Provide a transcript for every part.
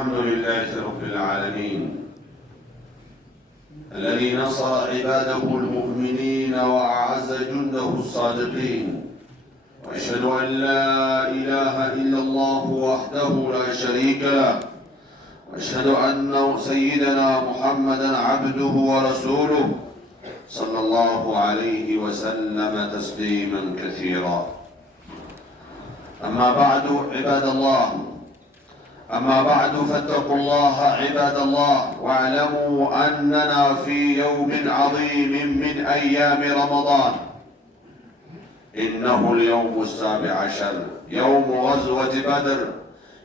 الحمد لله رب العالمين الذي نصر عباده المؤمنين وأعز جنده الصادقين، وأشهد أن لا إله إلا الله وحده لا شريك له، وأشهد أن سيدنا محمدا عبده ورسوله صلى الله عليه وسلم تسليما كثيرا. أما بعد عباد الله، فاتقوا الله عباد الله، واعلموا أننا في يوم عظيم من أيام رمضان. إنه اليوم 17، يوم غزوة بدر،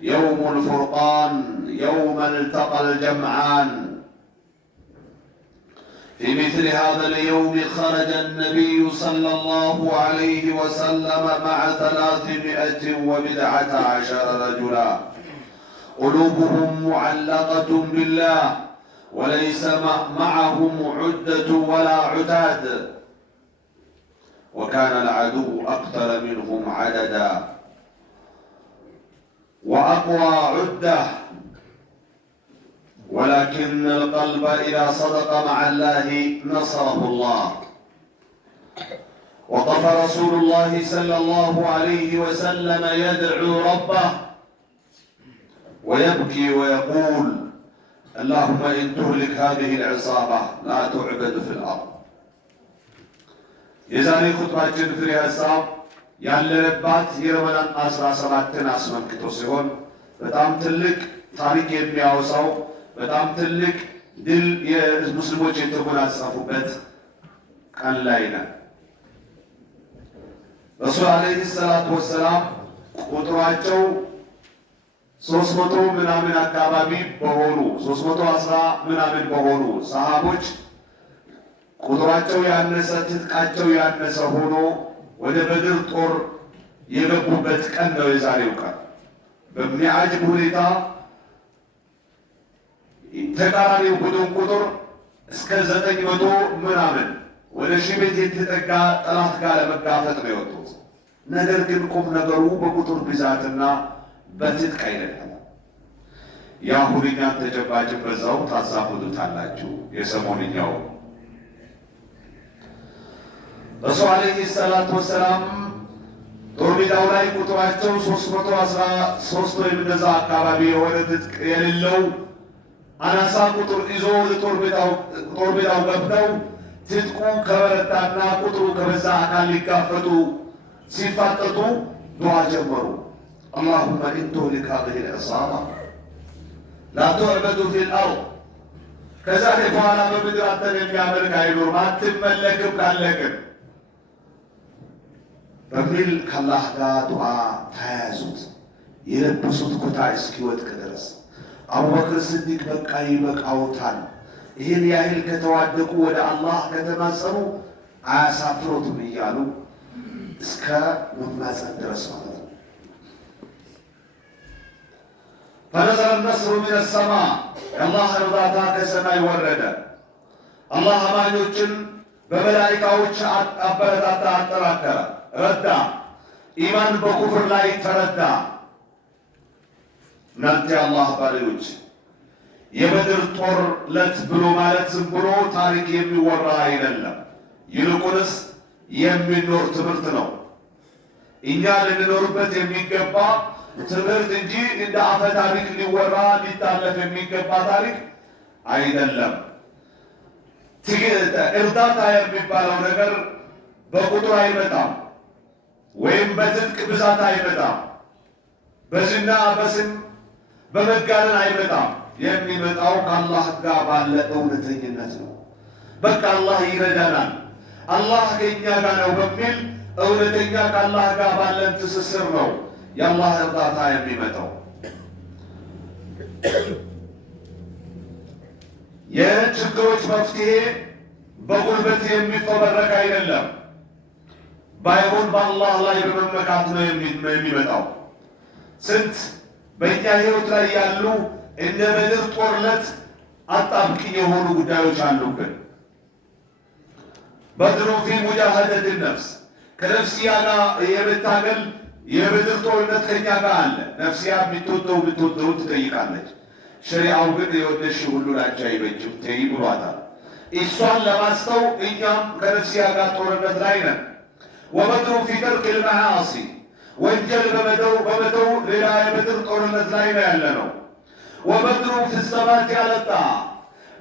يوم الفرقان، يوم التقى الجمعان. في مثل هذا اليوم خرج النبي صلى الله عليه وسلم مع 319 رجلا قلوبهم معلقة بالله، وليس معهم عدة ولا عتاد، وكان العدو أكثر منهم عددا وأقوى عدة، ولكن القلب إذا صدق مع الله نصره الله. وقف رسول الله صلى الله عليه وسلم يدعو ربه ويبكي ويقول: اللهم إن تهلك هذه العصابة لا تعبد في الأرض. የዛሬ ኹጥባችን ፍሬ ሀሳብ ያለንባት የረመዳን 17ን አስመልክቶ ሲሆን በጣም ትልቅ ታሪክ የሚያወሳው በጣም ትልቅ ድል የሙስሊሞች የተጎናጸፉበት ቀን ላይ ነን። ረሱል ዓለይሂ ሰላቱ ወሰላም ቁጥራቸው 300 ምናምን አካባቢ በሆኑ 310 ምናምን በሆኑ ሰሃቦች ቁጥራቸው ያነሰ ትጥቃቸው ያነሰ ሆኖ ወደ በድር ጦር የገቡበት ቀን ነው የዛሬው ቀን። በሚያጅብ ሁኔታ ተቃራኒው ቡድን ቁጥር እስከ 900 ምናምን ወደ 1000 ቤት የተጠጋ ጠላት ጋር ለመጋፈጥ ነው የወጡት። ነገር ግን ቁም ነገሩ በቁጥር ብዛትና በትጥቅ አይደለም። የአሁንኛ ተጨባጭ በዛው ታዛቡታላችሁ። የሰሞንኛው ረሱል ዓለይሂ ሰላቱ ወሰላም ጦር ሜዳው ላይ ቁጥራቸው 313 ወይም እንደዛ አካባቢ የሆነ ትጥቅ የሌለው አናሳ ቁጥር ይዞ ጦር ሜዳው ገብተው ትጥቁ ከበረታና ቁጥሩ ከበዛ አካል ሊጋፈጡ ሲፋጠጡ ዱዓ ጀመሩ። اللهم إن تهلك هذه العصابة لا تعبد في الأرض። ከዛሬ በኋላ በምድር አንተን የሚያመልክ አይኖርም፣ አትመለክም ካለክም በሚል ከአላህ ጋር ዱዓ ተያያዙት። የለበሱት ኩታ እስኪወድቅ ድረስ አቡበክር ስዲቅ በቃ ይበቃዎታል፣ ይህን ያህል ከተዋደቁ ወደ አላህ ከተማጸኑ አያሳፍሮትም እያሉ እስከ መማጸን ድረስ ማለት ነው። ፈነዘለ ነስሩ ሚነ ሰማ፣ የአላህ እርዳታ ከሰማይ ወረደ። አላህ አማኞችን በመላኢካዎች አበረታታ፣ አጠናከረ፣ ረዳ። ኢማን በኩፍር ላይ ተረዳ። እናንተ የአላህ ባሪያዎች የበድር ጦር ለት ብሎ ማለት ዝም ብሎ ታሪክ የሚወራ አይደለም፣ ይልቁንስ የሚኖር ትምህርት ነው። እኛ ልንኖርበት የሚገባ ትምህርት እንጂ እንደ አፈ ታሪክ ሊወራ ሊታለፍ የሚገባ ታሪክ አይደለም። እርዳታ የሚባለው ነገር በቁጥር አይመጣም፣ ወይም በትጥቅ ብዛት አይመጣም፣ በዝና በስም በመጋነን አይመጣም። የሚመጣው ከአላህ ጋር ባለ እውነተኝነት ነው። በቃ አላህ ይረዳናል፣ አላህ ከእኛ ጋር ነው በሚል እውነተኛ ከአላህ ጋር ባለን ትስስር ነው የአላህ እርዳታ የሚመጣው። የችግሮች መፍትሄ በጉልበት የሚፈበረክ አይደለም፣ ባይሆን በአላህ ላይ በመመካት ነው የሚመጣው። ስንት በእኛ ህይወት ላይ ያሉ እንደ በድር ጦርነት አጣብቂኝ የሆኑ ጉዳዮች አሉብን። በድሩ ፊ ሙጃሃደት ነፍስ፣ ከነፍስያ ጋር የመታገል የበድር ጦርነት ከኛ ጋር አለ። ነፍስያ የምትወደው ትጠይቃለች፣ ሸሪዓው ግን የወደሽ ሁሉ ላንቺ አይበጅም ተይ ብሏታል። እሷን ለማስተው እኛም ከነፍስያ ጋር ጦርነት ላይ ነን። ወበድሩ ፊ ተርክ ልመዓሲ ወንጀል በመተው ሌላ የበድር ጦርነት ላይ ነው ያለ ነው። ወበድሩ ፊ ሰላት ያለጣ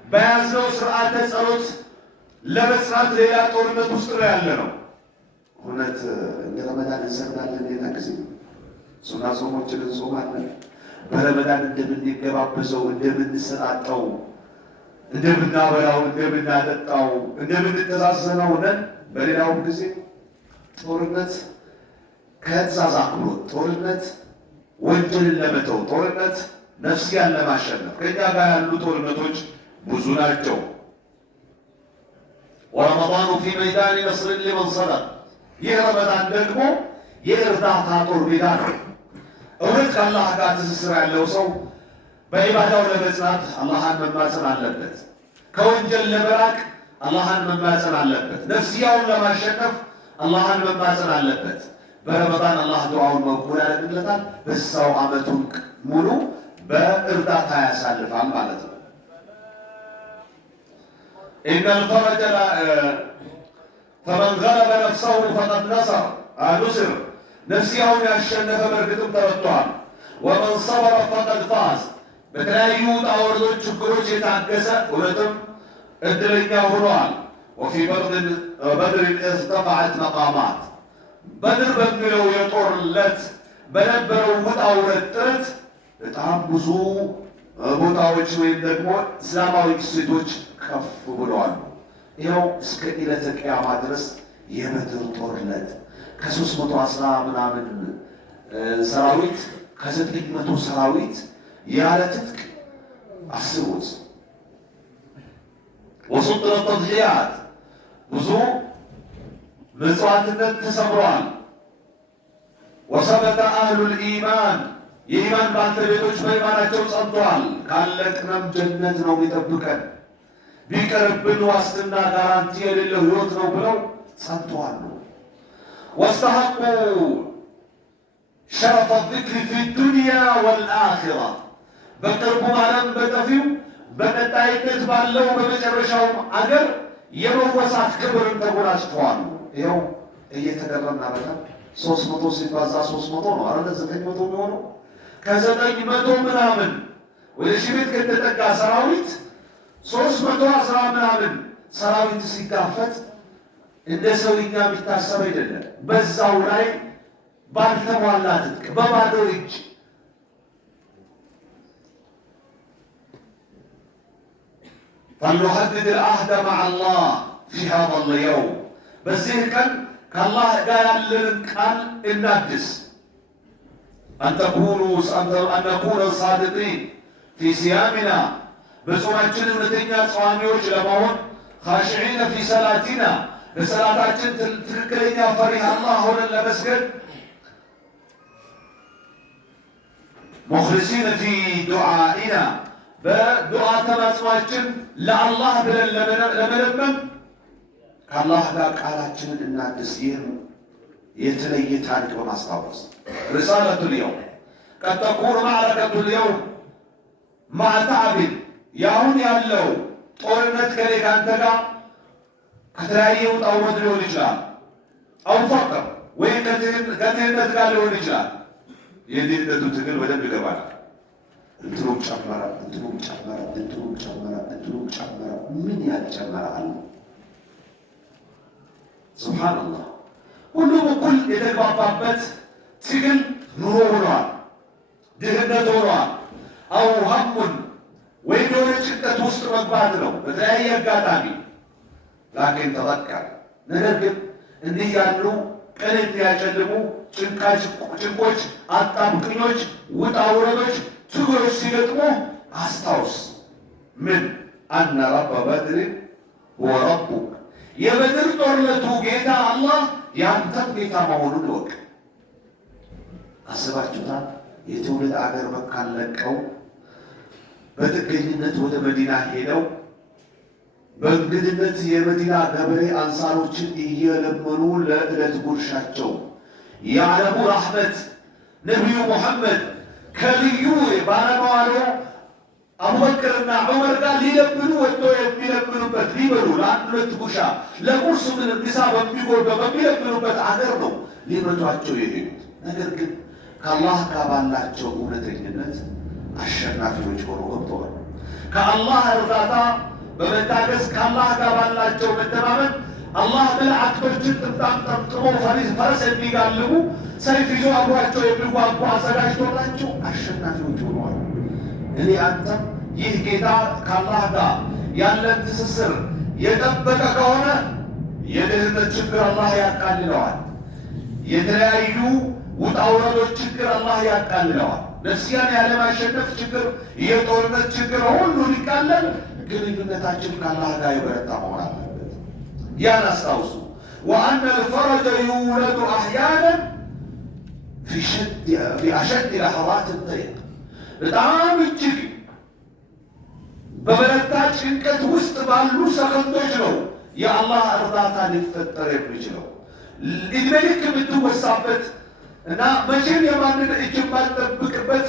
በያዝነው ስርዓተ ጸሎት ለመስራት ሌላ ጦርነት ውስጥ ነው ያለ ነው። እውነት እንደ ረመዳን እንሰግዳለን ሌላ ጊዜ ሱና ጾሞችን እንጾማለን። በረመዳን እንደምንገባበዘው እንደምንሰጣጠው እንደምናበላው እንደምናጠጣው እንደምንተዛዘነው ነን። በሌላውም ጊዜ ጦርነት ከትእዛዝ አክብሮት፣ ጦርነት ወንጀልን ለመተው፣ ጦርነት ነፍስያን ለማሸነፍ ከእኛ ጋር ያሉ ጦርነቶች ብዙ ናቸው። ወረመዳኑ ፊ መይዳን ነስርን ሊመን ሰደቅ ይህ ረመዳን ደግሞ የእርዳታ ጦር ሜዳ ነው። እውነት ከአላህ ጋር ትስስር ያለው ሰው በዒባዳው ለመጽናት አላህን መማፀን አለበት። ከወንጀል ለመራቅ አላህን መማፀን አለበት። ነፍስያውን ለማሸነፍ አላህን መማፀን አለበት። በረመዳን አላህ ዱዓውን መቅቡል ያደርግለታል። በዛው ዓመቱን ሙሉ በእርዳታ ያሳልፋል ማለት ነው። ኢነል ፈረጀ ፈመን ገለበ ነፍሰሁ ፈቀድ ኑስር ነፍስያውን ያሸነፈ በእርግጥም ተረቷል። ወመን ሰበረ ፈቀድ ፋዝ በተለያዩ ውጣ ውረዶች ችግሮች የታገሰ እውነትም እድለኛ ሆኗል። ወፊ በድር እርተፈዐት መቃማት በድር በሚለው የጦር ዕለት በነበረው ውጣ ውረድ ጥረት በጣም ብዙ ቦታዎች ወይም ደግሞ እስላማዊ እሴቶች ከፍ ብለዋል። ይኸው እስከ ዕለተ ቂያማ ድረስ የበድር ጦርነት ከ310 ምናምን ሰራዊት ከ900 ሰራዊት ያለ ትጥቅ አስቡት። ወሱጥረ ተድሒያት ብዙ ምጽዋትነት ተሰምሯል። ወሰበተ አህሉል ኢማን የኢማን ባልተቤቶች በኢማናቸው ጸንተዋል። ካለቅነም ጀነት ነው የሚጠብቀን፣ ቢቀርብን ዋስትና ጋራንቲ የሌለው ሕይወት ነው ብለው ጸንተዋል። ወስተሐቁ ሸረፈ ዚክሪ ፊ ዱንያ ወልአኺራ በቅርቡ ዓለም በጠፊው በቀጣይነት ባለው በመጨረሻውም አገር የመወሳት ክብርን ተጎናጽፈዋል። ይኸው እየተገረምና በጣም 300 ሲባዛ 300 ነው አይደል? 900 የሚሆነው ከ900 ምናምን ወደ ሺህ ቤት ከተጠጋ ሰራዊት 310 ምናምን ሰራዊት ሲጋፈጥ እንደ ሰውኛ የሚታሰብ አይደለም። በዛው ላይ ባልተሟላ ትጥቅ በባዶ እጅ فلنحدد العهد مع الله في هذا اليوم በዚህ ቀን ከአላህ ጋር ያለንን ቃል እናድስ። أن نكون صادقين في صيامنا በጾማችን እውነተኛ ጸዋሚዎች ለመሆን خاشعين في صلاتنا በሰላታችን ትክክለኛ ፈሪሃ አላህ ሆነን ለመስገድ مخلصين في دعائنا በዱዓ ተማጽኗችን ለአላህ ብለን ለመለመን ከአላህ ጋር ቃላችንን እናድስ። ይህም የተለየ ታሪክ በማስታወስ ሪሳለቱል የውም ቀድ ተኩኑ ማዕረከቱል የውም ማዕ ተዕቢን ያሁን ያለው ጦርነት ከኔ ካንተ ጋር ከተለያየ ውጣ ውረድ ሊሆን ይችላል። አው ፈቅር ወይም ከድህነት ጋር ሊሆን ይችላል። የድህነቱ ትግል በደንብ ይገባል። እንትኑም ጨመረ፣ እንትኑም ጨመረ፣ እንትኑም ጨመረ፣ እንትኑም ጨመረ። ምን ያልጨመረ አለ? ሱብሃንአላህ። ሁሉም እኩል የተግባባበት ትግል ኑሮ ሆኗል፣ ድህነት ሆኗል። አው ሀሙን ወይም የሆነ ጭንቀት ውስጥ መግባት ነው በተለያየ አጋጣሚ። ላኪን ተዘከር፣ ነገር ግን እንዲህ ያሉ ቀን የሚያጨልሙ ጭንቆች፣ አጣብቅኞች፣ ውጣ ውረዶች፣ ትግሎች ሲገጥሙ አስታውስ። ምን አነ ረበ በድር ሁወ ረቡክ የበድር ጦርነቱ ጌታ አላህ ያንተም ጌታ መሆኑን እወቅ። አስባችሁታል? የትውልድ አገር መካን ለቀው በጥገኝነት ወደ መዲና ሄደው በእንግድነት የመዲና ገበሬ አንሳሮችን እየለመኑ ለዕለት ጉርሻቸው የዓለሙ ረሕመት ነቢዩ ሙሐመድ ከልዩ ባለመዋሉ አቡበክርና ዑመር ጋር ሊለምኑ ወጥቶ የሚለምኑበት ሊበሉ ለአንድ ሁለት ጉሻ ለቁርስ ምን ምሳ በሚለምኑበት አገር ነው ሊመቷቸው የሄዱት። ነገር ግን ከአላህ ጋር ባላቸው እውነተኝነት አሸናፊዎች ሆኖ ወጥተዋል። ከአላህ እርዳታ በመታገዝ ከአላህ ጋር ባላቸው መተማመን አላህ መላእክቶችን ጥምጣም ጠምጥሞ ፈረስ የሚጋልቡ ሰይፍ ይዞ አብሯቸው የሚዋጉ አዘጋጅቶላቸው አሸናፊዎች ሆነዋል። እኔ አንተም ይህ ጌታ ከአላህ ጋር ያለን ትስስር የጠበቀ ከሆነ የድህነት ችግር አላህ ያቃልለዋል። የተለያዩ ውጣ ውረዶች ችግር አላህ ያቃልለዋል። ነፍስያን ያለማሸነፍ ችግር፣ የጦርነት ችግር ሁሉ ሊቃለል ግንኙነታችን ከአላህ ጋር የበረታ መሆን አለበት። ያን አስታውሱ። ወአነ ልፈረጀ ዩውለዱ አሕያናን ፊ አሸድ ለሐዋት ጠይቅ በጣም እጅግ በበረታ ጭንቀት ውስጥ ባሉ ሰከንዶች ነው የአላህ እርዳታ ሊፈጠር የሚችለው። ዕድሜ ልክ የምትወሳበት እና መቼም የማንን እጅ የማትጠብቅበት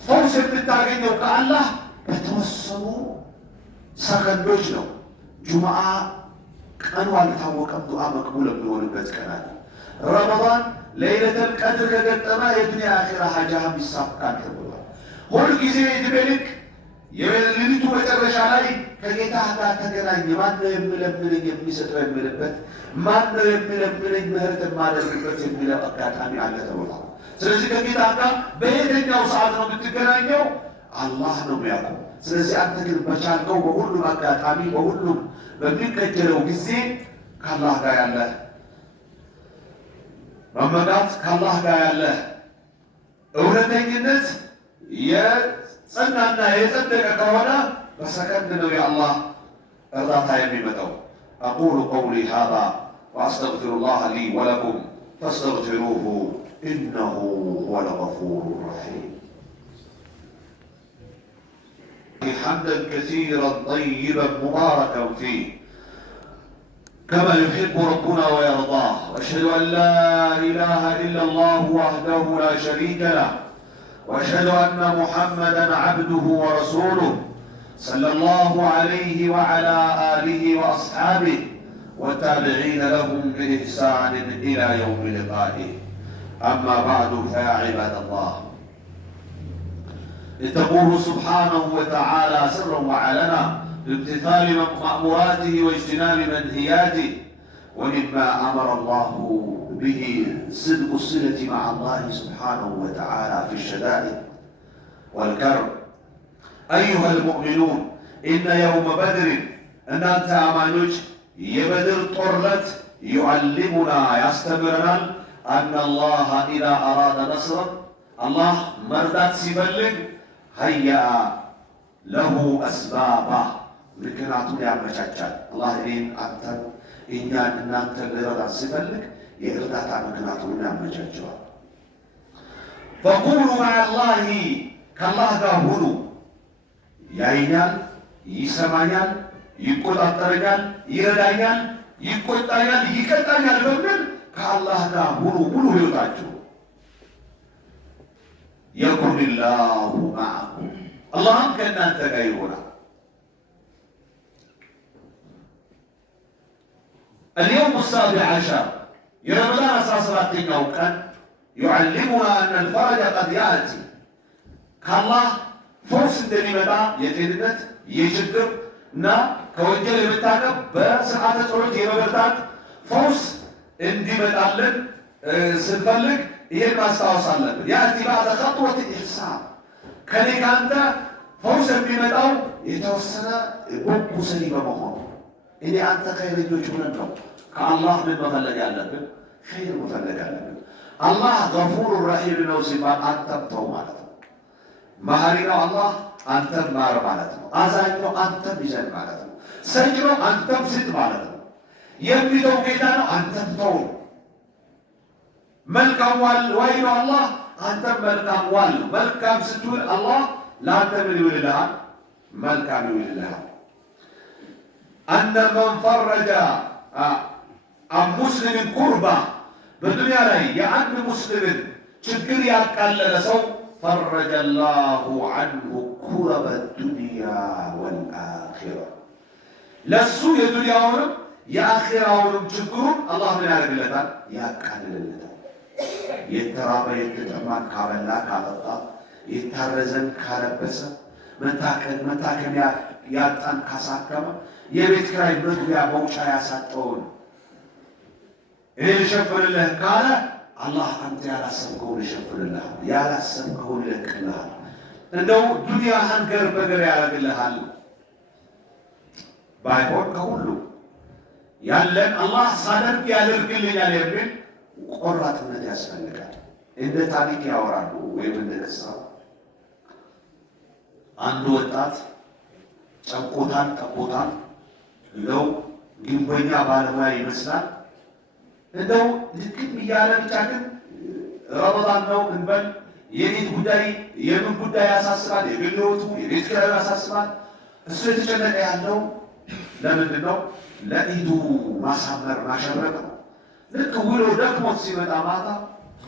ፈውስ የምታገኘው ከአላህ በተወሰኑ ሰከንዶች ነው። ጁምዓ ቀኑ አልታወቀም፣ ዱዓ መቅቡል የሚሆንበት ቀን አለ። ረመዳን ለይለተል ቀድር ከገጠመ የዱንያ አኺራ ሀጃህም ይሳካል ተብሏል። ሁል ጊዜ ዕድሜ ልክ የሌሊቱ መጨረሻ ላይ ከጌታ ጋር ተገናኝ። ማነው የምለምነኝ የሚሰጠው የምልበት፣ ማነው የምለምነኝ ምህረት የማደርግበት የሚለው አጋጣሚ አለ ተብሏል። ስለዚህ ከጌታ ጋር በየትኛው ሰዓት ነው የምትገናኘው? አላህ ነው የሚያውቀው። ስለዚህ አንተ ግን በቻልከው በሁሉም አጋጣሚ በሁሉም በሚከጀለው ጊዜ ከአላህ ጋር ያለ መመጋት፣ ከአላህ ጋር ያለ እውነተኝነት የጸናና የጸደቀ ከሆነ በሰከንድ ነው የአላህ እርዳታ የሚመጣው። አቁሉ ቀውሊ ሃዛ ወአስተግፊሩላህ ሊ ወለኩም ፈስተግፊሩሁ ኢነሁ ሁወል ገፉሩ ረሒም። حمدا كثيرا طيبا مباركا فيه كما يحب ربنا ويرضاه، واشهد ان لا اله الا الله وحده لا شريك له، واشهد ان محمدا عبده ورسوله صلى الله عليه وعلى اله واصحابه والتابعين لهم باحسان الى يوم لقائه. اما بعد فيا عباد الله، اتقوه سبحانه وتعالى سرا وعلنا بامتثال مأموراته واجتناب منهياته. ومما أمر الله به صدق الصلة مع الله سبحانه وتعالى في الشدائد والكرب. أيها المؤمنون، إن يوم بدر أن أنت أمانوج يبدر طرلت يعلمنا يستمرنا أن الله إذا أراد نصرا الله مردات سيبلغ هيأ له أسبابا ምክንያቱም ያመቻቻል። አላህ እኔን አንተን እኛን እናንተን ሊረዳ ሲፈልግ የእርዳታ ምክንያቱን ያመቻቸዋል። ፈቁሉ መዐላሂ ከአላህ ጋር ሁኑ። ያይኛል፣ ይሰማኛል፣ ይቆጣጠረኛል፣ ይረዳኛል፣ ይቆጣኛል፣ ይቀጣኛል በሚል ከአላህ ጋር ሁኑ። ሙሉ ሕይወታችሁ የኩንላሁ መዐኩም አላህም ከእናንተ ጋር ይሆናል። اليوم السابع عشر يرمضان 17ኛው ቀን يعلمنا أن الفرج قد يأتي ከአላህ ፈውስ እንደሚመጣ የጤንነት የችግር እና ከወንጀል የመታቀብ በስርዓተ ጸሎት የመበርታት ፈውስ እንዲመጣልን ስንፈልግ ይሄን ማስታወስ አለብን። ያእቲ ባዕደ ኸጥወት ኢሕሳን ከኔ ካንተ ፈውስ የሚመጣው የተወሰነ ቦኩ ሰሪ በመሆኑ እኔ አንተ ኸይረኞች ሆነን ነው ከአላህ ምን መፈለግ ያለብን? ኸይር መፈለግ ያለብን። አላህ ገፉሩ ረሒም ነው ሲባል አንተም ተው ማለት ነው። መሐሪ ነው አላህ፣ አንተም ማር ማለት ነው። አዛኝ ነው፣ አንተም ይዘን ማለት ነው። ሰጭ ነው፣ አንተም ስጥ ማለት ነው። የሚተው ጌታ ነው፣ አንተም ተው። መልካም ዋይ ነው አላህ፣ አንተም መልካም ዋል ነው። መልካም ስትውል አላህ ለአንተ ምን ይውልልሃል? መልካም ይውልልሃል። أن من فرج عن مسلم كربة በዱንያ ላይ የአንድ ሙስሊምን ችግር ያቃለለ ሰው ፈረጀ ላሁ ዐንሁ ኩረበ ዱንያ ወልአኺራ። ለሱ የዱንያውንም የአኺራውንም ችግሩን አላህ ምን ያደርግለታል? ያቃልልለታል። የተራበ የተጠማን ካበላ ካጠጣ፣ የታረዘን ካለበሰ፣ መታከሚያ ያጣን ካሳከመ፣ የቤት ኪራይ መግቢያ መውጫ ያሳጠውን እኔ ልሸፍንልህ ካለ አላህ አንተ ያላሰብከውን ይሸፍንልሃል፣ ያላሰብከውን ይለቅልሃል። እንደው ዱንያህን ገር በገር ያደርግልሃል። ባይሆን ከሁሉ ያለን አላህ ሳደርግ ያደርግልኛል የሚል ቆራጥነት ያስፈልጋል። እንደ ታሪክ ያወራሉ ወይም እንደ ደስታው አንድ ወጣት ጨቆታን ጠቆታን እንደው ግንበኛ ባለሙያ ይመስላል። እንደው ልክም እያለ ብቻ ግን ረመዳን ነው እንበል የቤት ጉዳይ የምን ጉዳይ ያሳስባል፣ የግል ሕይወቱ የቤት ኪራዩ ያሳስባል። እሱ የተጨነቀ ያለው ለምንድን ነው? ለኢዱ ማሳመር ማሸረቅ ነው። ልክ ውሎ ደክሞት ሲመጣ ማታ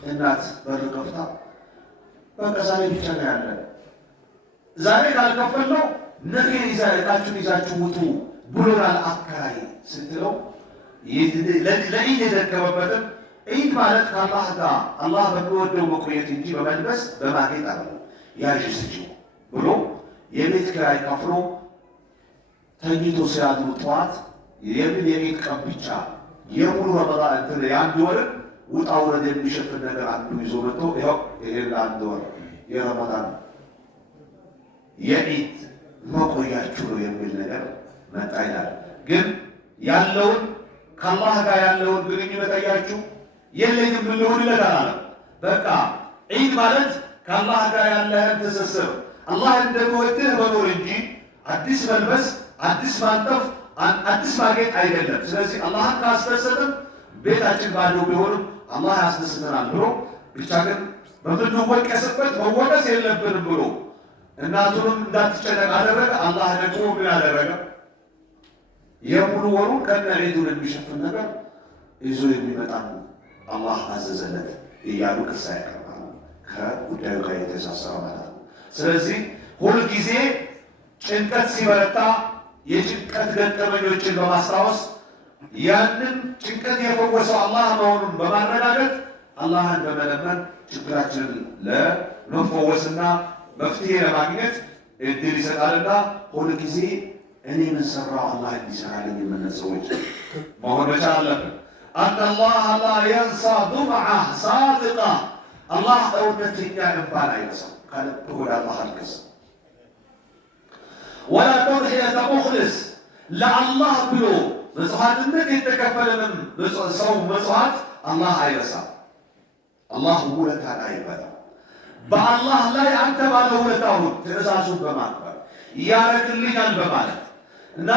እናት በር ከፍታ በቃ ዛሬ ብቻ ነው ያለ፣ ዛሬ ካልከፈልነው ነገ ዕቃችሁን ይዛችሁ ውጡ ብሎናል አከራይ ስትለው ለኢድ የደከመበትም ኢድ ማለት ከአላህ ጋር አላህ በሚወደው መቆየት እንጂ በመልበስ በማጌጥ አለ ያዥ ስጪው ብሎ የቤት ኪራይ ከፍሎ ተኝቶ ሲያድሩ ጠዋት የምን የኢድ ቀን ብቻ የሙሉ ረመዳን እንትን የአንድ ወር ውጣ ውረድ የሚሸፍን ነገር አንዱ ይዞ መጥቶ ይኸው ይሄን አንድ ወር የረመዳን የኢድ መቆያችሁ ነው የሚል ነገር መጣ ይላል። ግን ያለውን ከአላህ ጋር ያለውን ግንኙነት አያችሁ። የለኝም ምን ልሆን ይለታል። በቃ ዒድ ማለት ከአላህ ጋር ያለህን ትስስር አላህ እንደሚወድህ መኖር እንጂ አዲስ መልበስ፣ አዲስ ማንጠፍ፣ አዲስ ማጌጥ አይደለም። ስለዚህ አላህን ካስደሰትም ቤታችን ባዶ ቢሆንም አላህ ያስደስተናል ብሎ ብቻ ግን በምንወቀስበት መወቀስ የለብንም ብሎ እናቱንም እንዳትጨነቅ አደረገ። አላህ ደግሞ ምን አደረገ? የሙሉ ወሩ ከነ ዒዱን የሚሸፍን ነገር ይዞ የሚመጣ አላህ አዘዘለት እያሉ ክሳ ያቀርባሉ። ከጉዳዩ ጋር የተሳሰረ ማለት ነው። ስለዚህ ሁልጊዜ ጭንቀት ሲበረታ የጭንቀት ገጠመኞችን በማስታወስ ያንን ጭንቀት የፈወሰው አላህ መሆኑን በማረጋገጥ አላህን በመለመን ችግራችንን ለመፈወስና መፍትሄ ለማግኘት እድል ይሰጣልና ሁልጊዜ እኔ ምን ሰራው አላህ እንዲሰራልኝ የምንል ሰዎች መሆን መቻል አለብን። አን አላህ ላ የንሳ ዱምዓ ሳድቃ አላህ እውነተኛ እንባን አይረሳም። ከልብ ወደ አላህ አልቀስም። ወላ ተድሒየተ ሙኽሊስ ለአላህ ብሎ መጽዋዕትነት የተከፈለንም ሰው መጽዋዕት አላህ አይረሳም። አላህ ውለታን አይበላም። በአላህ ላይ አንተ ባለ ውለታውን ትእዛዙን በማክበር ያረግልኛል በማለት እና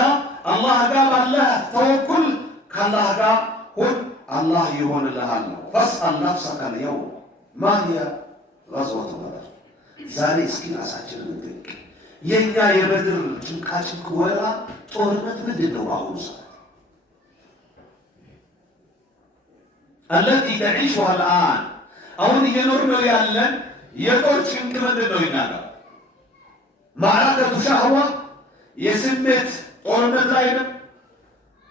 አላህ ጋር ባለህ ተወኩል ከአላህ ጋር ሁን፣ አላህ ይሆንልሃል ነው። ፈስአል ነፍሰከ ልየውም ማ ሂየ ገዝወቱ በድር። ዛሬ እስኪ ራሳችንን እንጠይቅ። የእኛ የበድር ጭንቃጭንቅ ወራ ጦርነት ምንድን ነው? በአሁኑ ሰዓት አለቲ ተዒሹሃ ልአን አሁን እየኖር ነው ያለን የጦር ጭንቅ ምንድን ነው? ይናገር ማዕረከቱ ሻህዋ የስሜት ጦርነት ላይ ነው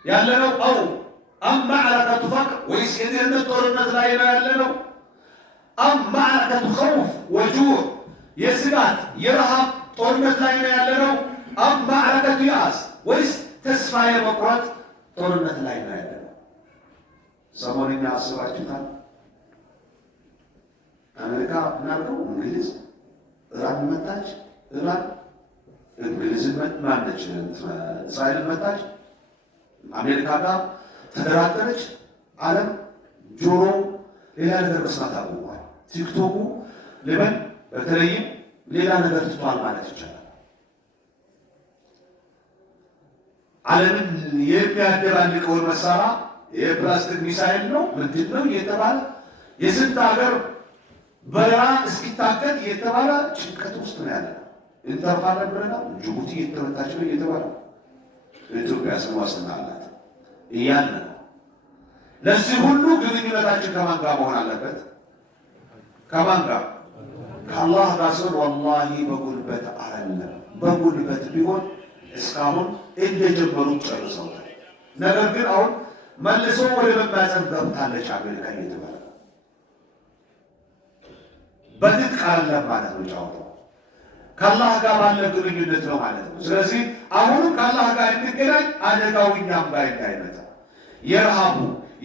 ያለነው። አው አም ማዕረከቱ ፈቅር ወይስ የድህነት ጦርነት ላይ ነው ያለነው? አም ማዕረከቱ ኸውፍ ወጁዕ የስጋት የረሃብ ጦርነት ላይ ነው ያለነው? አም ማዕረከቱ ያስ ወይስ ተስፋ የመቁረጥ ጦርነት ላይ ነው ያለነው? ሰሞንኛ አስባችሁታል? አሜሪካ ምናልከው እንግሊዝ ኢራን መታች። ኢራን እንግሊዝን ማነች? እስራኤልን መታች። አሜሪካ ጋር ተደራደረች። ዓለም ጆሮ ሌላ ነገር መስማት አቁሟል። ቲክቶኩ ልበን በተለይም ሌላ ነገር ትቷል ማለት ይቻላል። ዓለምን የሚያደባልቀውን መሳሪያ የፕላስቲክ ሚሳይል ነው ምንድን ነው እየተባለ የስንት ሀገር በረራ እስኪታገድ እየተባለ ጭንቀት ውስጥ ነው ያለ። እንተርፋለን ብለናል። ጅቡቲ እየተመታች ነው እየተባለ ኢትዮጵያ ስሟ አላት እያለ ነው። ለዚህ ሁሉ ግንኙነታችን ከማን ጋር መሆን አለበት? ከማን ጋር? ከአላህ ጋር ሲሆን ወላሂ በጉልበት አይደለም። በጉልበት ቢሆን እስካሁን እንደጀመሩት ጨርሰውታል። ነገር ግን አሁን መልሶ ወደ መማፀን ገብታለች አሜሪካ እየተባለ በትጥቅ አይደለም ማለት ነው። ጫወታው ከአላህ ጋር ባለ ግንኙነት ነው ማለት ነው። ስለዚህ አሁንም ከአላህ ጋር እንገናኝ፣ አደጋው እኛም ጋር እንዳይመጣ የረሃቡ፣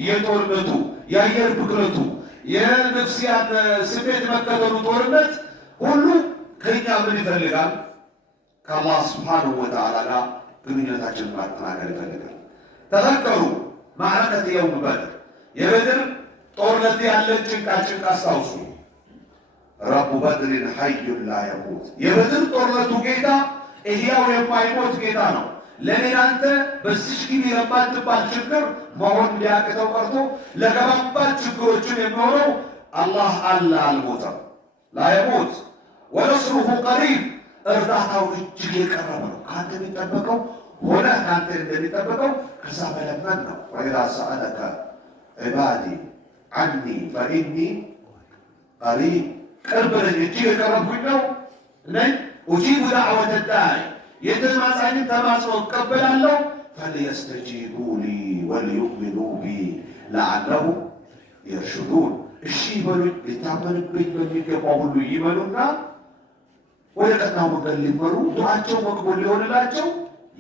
የጦርነቱ፣ የአየር ብክለቱ፣ የነፍስያን ስሜት መከተሉ ጦርነት ሁሉ ከእኛ ምን ይፈልጋል? ከአላህ ስብሓንሁ ወተዓላ ጋር ግንኙነታችንን ማጠናከር ይፈልጋል። ተዘከሩ ማዕረከት የውም በድር፣ የበድር ጦርነት ያለን ጭንቃጭንቅ አስታውሱ። ረቡ በድርን ሐዩን ላ የሙት፣ የበድር ጦርነቱ ጌታ እሕያው የማይሞት ጌታ ነው። ለእኔ ላንተ በዚች ጊዜ ለማትባል ችግር መሆን ሊያቅተው ቀርቶ ለከባባድ ችግሮችን የሚሆነው አላህ አለ፣ አልሞተም። ላ የሙት ወነስሩሁ ቀሪብ፣ እርዳታው እጅግ የቀረበ ነው። ከአንተ የሚጠበቀው ሆነ ከአንተ እንደሚጠበቀው ከዛ መለመን ነው። ወኢዛ ሰአለከ ዒባዲ ዐኒ ፈኢኒ ቀሪብ፣ ቅርብ ነኝ፣ እጅግ የቀረብኩኝ ነው ነኝ። ኡጂቡ ዳዕወተ ዳዒ፣ የተማጻኝን ተማጽኖ እቀበላለሁ። ፈልየስተጂቡ ሊ ወሊዩእሚኑ ቢ ለዐለሁም የርሹዱን፣ እሺ ይበሉኝ፣ ሊታመንብኝ በሚገባው ሁሉ ይመኑና ወደ ቀናው መንገድ ሊመሩ ዱዓቸው መቅቡል ሊሆንላቸው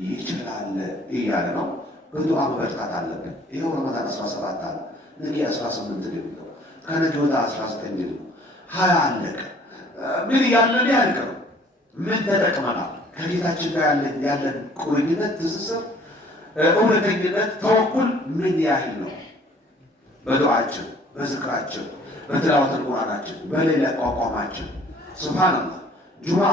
ይችላል እያለ ነው። በዱዓ መበርታት አለብን። ይኸው ረመዳን 17 አለ፣ ነገ 18 ነው፣ ከነገ ወደ 19 ነው፣ 20 አለቀ። ምን እያለን ያልቀ ነው? ምን ተጠቅመናል? ከጌታችን ጋር ያለን ቁርኝነት፣ ትስስር፣ እውነተኝነት፣ ተወኩል ምን ያህል ነው? በዱዓችን፣ በዝክራችን፣ በትላወተል ቁርአናችን፣ በሌላ ቋቋማችን። ሱብሃንአላህ ጁምዓ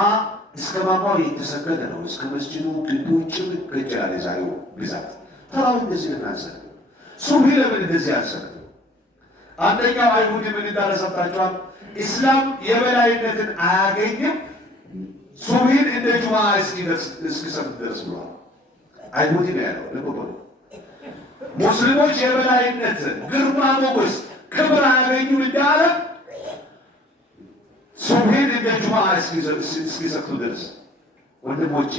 እስከ ማማው የተሰገደ ነው። እስከ መስጂዱ ግቢ ውጭም ይገኛል። የዛሬው ብዛት ተራዊ እንደዚህ እናሰግ ሱብሂ ለምን እንደዚህ ያሰግ? አንደኛው አይሁድ ምን እንዳለ ሰምታችኋል? ኢስላም የበላይነትን አያገኝም ሱብሂን እንደ ጁምዓ እስኪሰግድ ድረስ ብሏል። አይሁድ ነው ያለው። ልብ በሉ። ሙስሊሞች የበላይነትን ግርማ ሞገስ ክብር አያገኙም እንዳለ ሱብሂን እንደ ጁምዓ እስኪሰግዱ ድረስ። ወንድሞቼ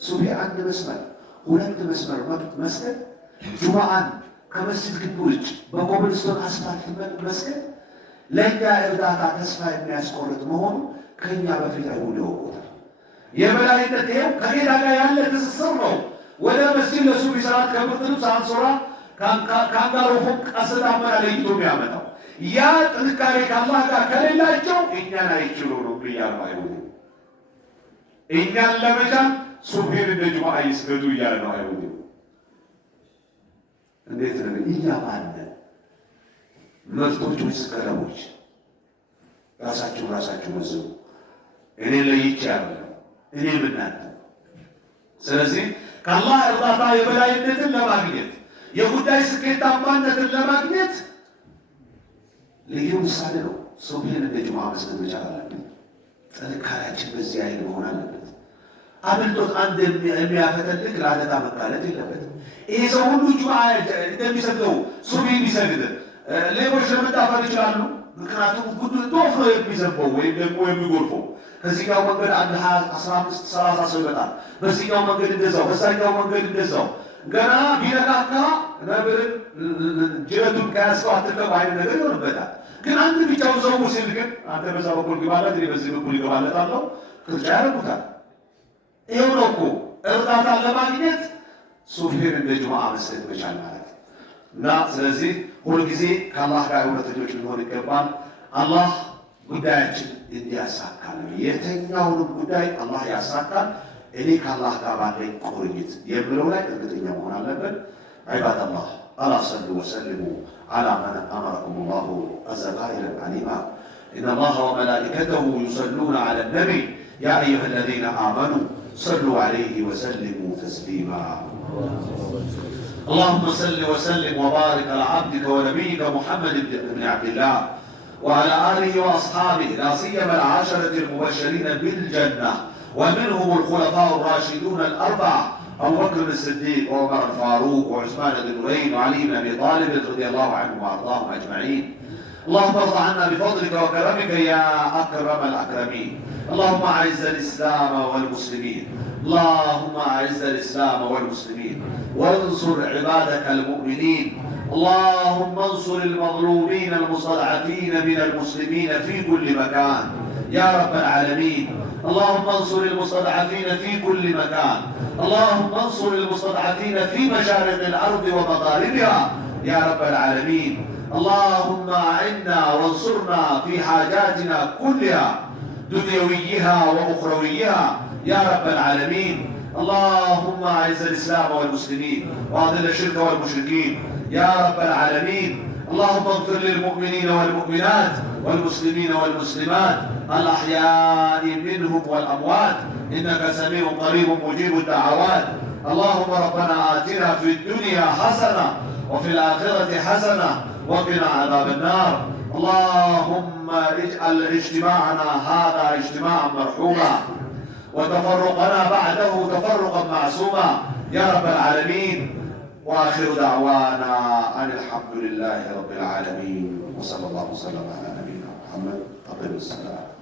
ሱብሂ አንድ መስመር ሁለት መስመር መስገድ፣ ጁምዓን ከመስጂድ ግቢ ውጭ በኮብልስቶን አስፋልት መስገድ ለእኛ እርዳታ ተስፋ የሚያስቆርጥ መሆኑ ከእኛ በፊት አይሁድ ያውቁታል። የበላይነት ይኸው ከጌታ ጋር ያለ ትስስር ነው። ወደ መስጂድ ለሱብሂ ሰላት ከምትሉ ሳንሶራ ከአንጋሮ ፎቅ ቀስታ መና ለይቶ የሚያመጣው ያ ጥንካሬ ከአላህ ጋር ከሌላቸው እኛን አይችሉ ነው ብያሉ አይሁድ። እኛን ለመቻል ሱብሂን እንደ ጁምዓ ይስገዱ እያለ ነው አይሁድ። እንዴት ነው? እኛ ማነን? ምርቶች ወይስ ቀለሞች? ራሳችሁ መዝቡ። እኔ ለይቼ ያለው እኔ ምናንተ። ስለዚህ ከአላህ እርዳታ የበላይነትን ለማግኘት የጉዳይ ስኬታማነትን ለማግኘት ልዩ ምሳሌ ነው። ሱብሂን እንደ ጁምዓ መስገድ መቻል አለብን። ጥንካሬያችን በዚህ አይል መሆን አለበት። አብልጦት አንድ የሚያፈተልክ ለአደጋ መጋለጥ የለበትም። ይሄ ሰው ሁሉ ጁምዓ እንደሚሰግደው ሱብሂ ቢሰግድ ሌቦች ለመጣፈር ይችላሉ። ምክንያቱም ዶፍ ነው የሚዘንበው ወይም ደግሞ የሚጎርፈው። ከዚህኛው መንገድ አንድ 15 30 ሰው ይመጣል። በዚህኛው መንገድ እንደዛው፣ በዛኛው መንገድ እንደዛው። ገና ቢነካካ ነብርን ጅረቱን ከያዝከው አትለቀው አይነት ነገር ይሆንበታል። ግን አንድ ብቻውን ሰው ሲል ግን አንተ በዛ በኩል ግባለት፣ እኔ በዚህ በኩል ይገባለታለሁ፣ ቅርጫ ያደርጉታል። ይኸው ነው እኮ እርዳታን ለማግኘት ሱብሂን እንደ ጁምዓ መስገድ መቻል ማለት እና ስለዚህ ሁልጊዜ ከአላህ ጋር እውነተኞች ልንሆን ይገባል። አላህ ጉዳያችን እንዲያሳካል፣ የተኛውንም ጉዳይ አላህ ያሳካል። እኔ ከአላህ ጋር ባለኝ ቁርኝት የምለው ላይ እርግጠኛ መሆን አለብን። ዒባደላህ አላ ሰሉ ወሰልሙ አላ መን አመረኩም ላሁ አዘቃኢለን ዓሊማ ኢነ ላሀ ወመላኢከተሁ ዩሰሉነ ዐለ ነቢይ ያ አዩሃ አለዚነ አመኑ ሰሉ ዐለይሂ ወሰልሙ ተስሊማ اللهم صل وسلم وبارك على عبدك ونبيك محمد بن عبد الله وعلى آله وأصحابه لا سيما العشرة المبشرين بالجنة ومنهم الخلفاء الراشدون الأربعة أبو بكر الصديق وعمر الفاروق وعثمان بن نورين وعلي بن أبي طالب رضي الله عنهم وأرضاهم أجمعين. اللهم ارض عنا بفضلك وكرمك يا أكرم الأكرمين. اللهم أعز الإسلام والمسلمين، اللهم أعز الإسلام والمسلمين، وانصر عبادك المؤمنين. اللهم انصر المظلومين المستضعفين من المسلمين في كل مكان يا رب العالمين. اللهم انصر المستضعفين في كل مكان، اللهم انصر المستضعفين في مشارق الأرض ومغاربها يا رب العالمين. اللهم أعنا وانصرنا في حاجاتنا كلها دنيويها وأخرويها يا رب العالمين. اللهم أعز الإسلام والمسلمين وأذل الشرك والمشركين يا رب العالمين. اللهم اغفر للمؤمنين والمؤمنات والمسلمين والمسلمات الأحياء منهم والأموات، إنك سميع قريب مجيب الدعوات. اللهم ربنا آتنا في الدنيا حسنة وفي الآخرة حسنة وقنا عذاب النار. اللهم اجعل اجتماعنا هذا اجتماعا مرحوما وتفرقنا بعده تفرقا معصوما يا رب العالمين. وآخر دعوانا أن الحمد لله رب العالمين، وصلى الله وسلم على نبينا محمد. أقم الصلاة.